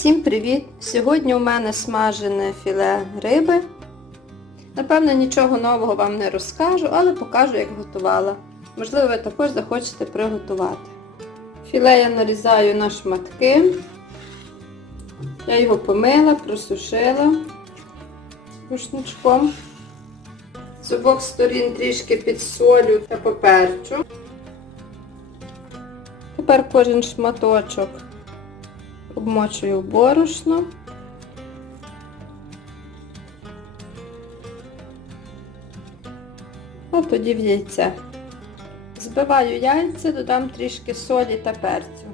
Всім привіт! Сьогодні у мене смажене філе риби. Напевно, нічого нового вам не розкажу, але покажу, як готувала. Можливо, ви також захочете приготувати. Філе я нарізаю на шматки. Я його помила, просушила рушничком. З обох сторін трішки підсолю та поперчу. Тепер кожен шматочок обмочую борошно. А тоді в яйце. Збиваю яйця, додам трішки солі та перцю.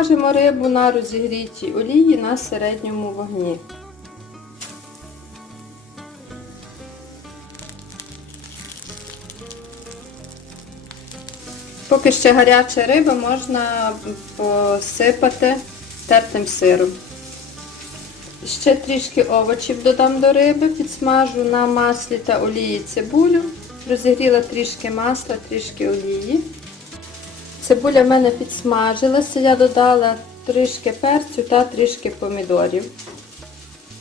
Мажемо рибу на розігрітій олії на середньому вогні. Поки ще гаряча риба можна посипати тертим сиром. Ще трішки овочів додам до риби, підсмажу на маслі та олії цибулю. Розігріла трішки масла, трішки олії. Цибуля в мене підсмажилася, я додала трішки перцю та трішки помідорів.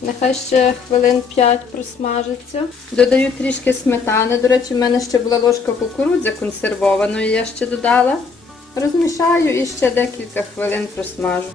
Нехай ще хвилин 5 просмажиться. Додаю трішки сметани. До речі, в мене ще була ложка кукурудзи консервованої, я ще додала. Розмішаю і ще декілька хвилин просмажу.